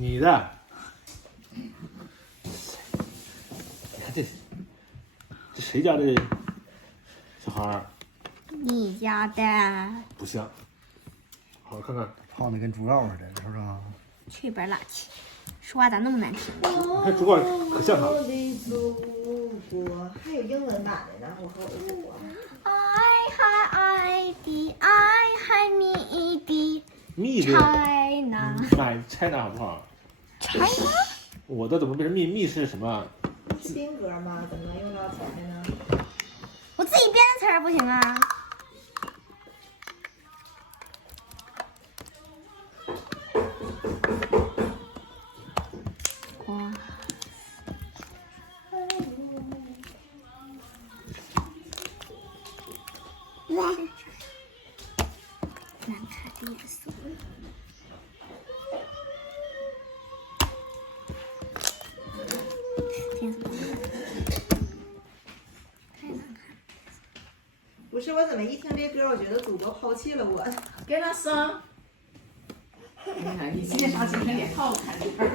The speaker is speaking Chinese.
你的。你看这谁家的小孩儿？你家的。不像。好，看看。胖的跟猪肉似的，是不是？去一边拉去！说话咋那么难听？你看猪肉可像他了。我的祖国，还有英文版的呢，我和我祖国。爱蜜的蜜的。 China。买 China 好不好 China。我的怎么变成蜜？蜜是什么？新歌吗？怎么能用到 China 呢？我自己编的词儿不行啊。哇。难看的颜色。天色太难看。不是，我怎么一听这歌，我觉得祖国抛弃了我？给他生。你看，你今天上今天脸好看点儿。